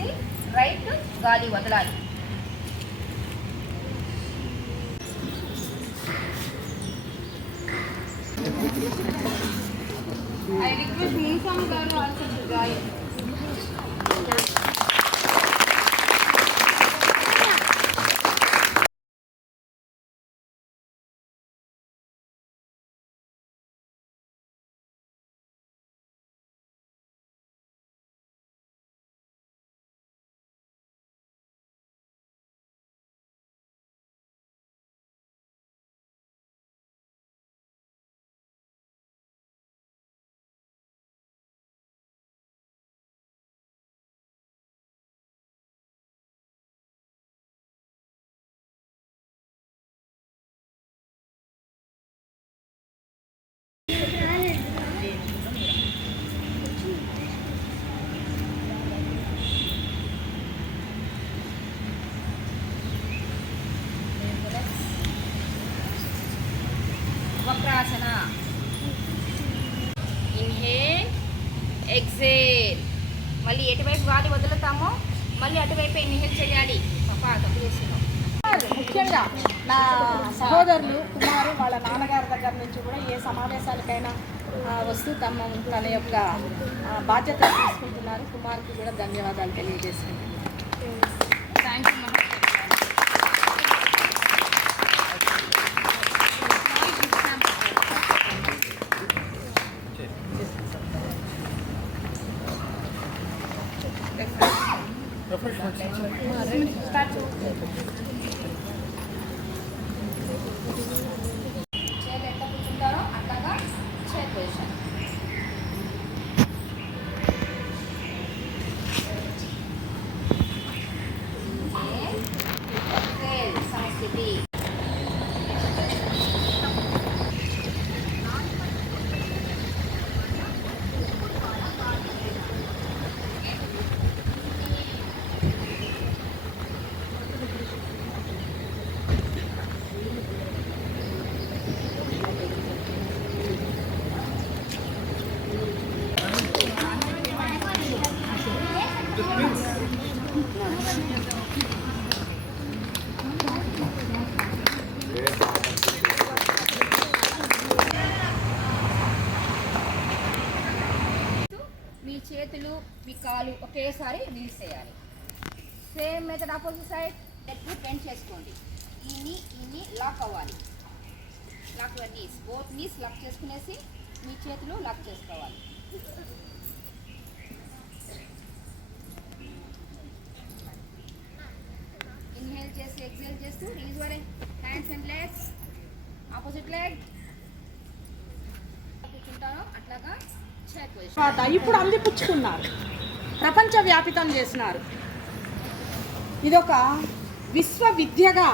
చేసి రైట్ గాలి వదలాలి. I request Moonsam garu also to join. Vakrasana. Inhale, exhale. మళ్ళీ ఎటువైపు గాలి వదులుతామో మళ్ళీ అటువైపు ఇన్హేల్ చేయాలి. ముఖ్యంగా నా సహోదరులు కుమారు వాళ్ళ నాన్నగారి దగ్గర నుంచి కూడా ఏ సమావేశాలకైనా వస్తూ తన యొక్క బాధ్యత తీసుకుంటున్నారు. కుమార్కి కూడా ధన్యవాదాలు తెలియజేసుకుంటున్నాను. Thank you. చేతులు ఎట్లా కూర్చుంటారో అట్లాగా చైర్ పొజిషన్. సమస్థితి. మీ చేతులు మీ కాలు ఒకేసారి రిలీజ్ చేయాలి. Same method opposite side. Leg bend చేసుకోండి. ఈ లాక్ అవ్వాలి. Lock your knees. Both knees lock చేసుకునేసి మీ చేతులు లాక్ చేసుకోవాలి. ఇన్హేల్ చేసి ఎక్సేల్ చేస్తూ release your hands and legs. Opposite leg కూర్చుంటారో అట్లాగా చైర్ పొజిషన్. ఇప్పుడు అందిపుచ్చుకున్నారు, ప్రపంచవ్యాపితం చేసినారు. ఇదొక విశ్వవిద్యగా